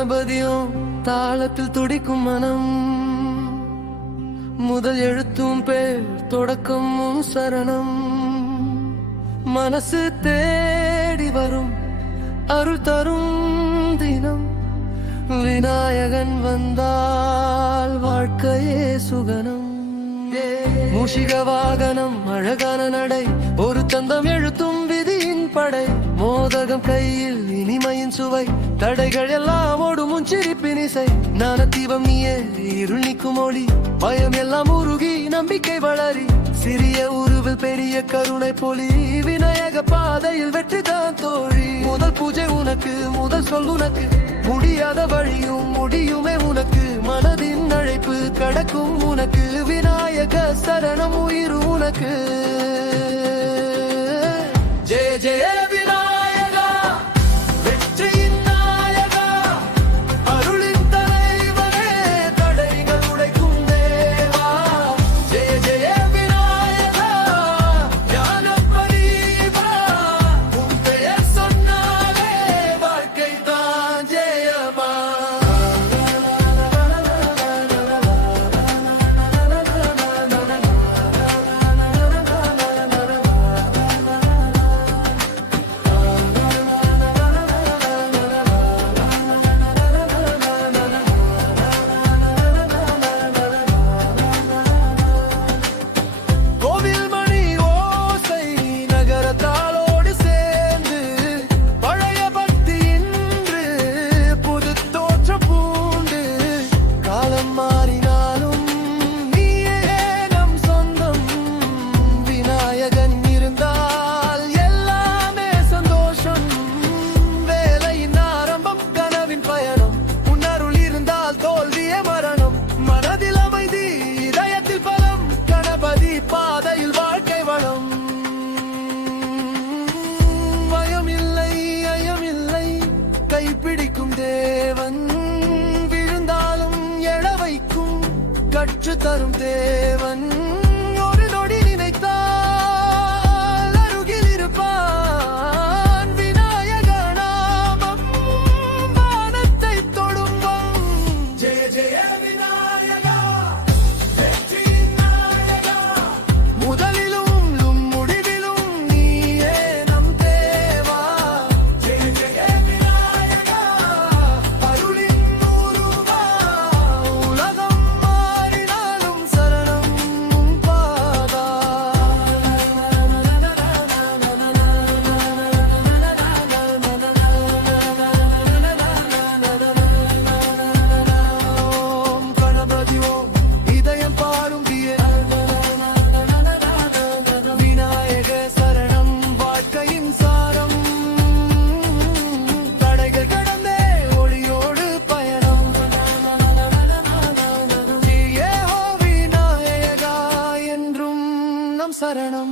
கணபதியும் தாளத்தில் துடிக்கும் மனம், முதல் எழுத்தும் பேர் தொடக்கமும் சரணம். மனசு தேடி வரும் அருள் தரும் தினம், விநாயகன் வந்தால் வாழ்க்கையே சுகனம். மூஷிக வாகனம் அழகான நடை, ஒரு தந்தம் எழுத்தும் விதியின் படை. மோதகம் கையில் இனிமையின் சுவை, தடைகள் எல்லாம் ஓடும் சிரிப்பின் இசை. ஞான தீபம் நீயே, இருள் நீக்கும் ஒளி, பயம் எல்லாம் உருகி நம்பிக்கை வளரி. சிறிய உருவில் பெரிய கருணை பொலி, விநாயக பாதையில் வெற்றி தான் தோழி. முதல் பூஜை உனக்கு, முதல் சொல் உனக்கு, முடியாத வழியும் முடியுமே உனக்கு. மனதின் அழைப்பு கடக்கும் உனக்கு, விநாயக சரணம் உயிர் உனக்கு. ஜெய ஜெய விநாயகா, வெற்றியின் நாயகா, அருளின் தலைவனே, தடைகள் உடைக்கும் தேவா. ஜெய ஜெய விநாயகா, ஞானப்பரிவா, உன் பெயர் சொன்னாலே வாழ்க்கை தான் ஜெயமா. பாதையில் வாழ்க்கை வளம், பயமில்லை ஐயமில்லை, கைப்பிடிக்கும் தேவன். விழுந்தாலும் எழ வைக்கும் கற்று தரும் தேவன். ஒரு நொடி நினைத்தால் அருகில் இருப்பான். விநாயக நாமம் வானத்தை தொடும்பம். ஜெய ஜெய விநாயகா, வெற்றியின் நாயகா, முதலிலும் முடிவிலும் நீயே நம் தேவா. ஜெய ஜெய விநாயகா, அருளின் உருவா, உலகம் மாறினாலும் சரணம் உன் பாதா. ஓம் கணபதி ஓம், இதயம் பாடும் தியே. விநாயக சரணம் வாழ்க்கையின் சாரம், தடைகள் கடந்தே ஒளியோடு பயணம். ஜெய ஹோ விநாயகா, என்றும் நம் சரணம்.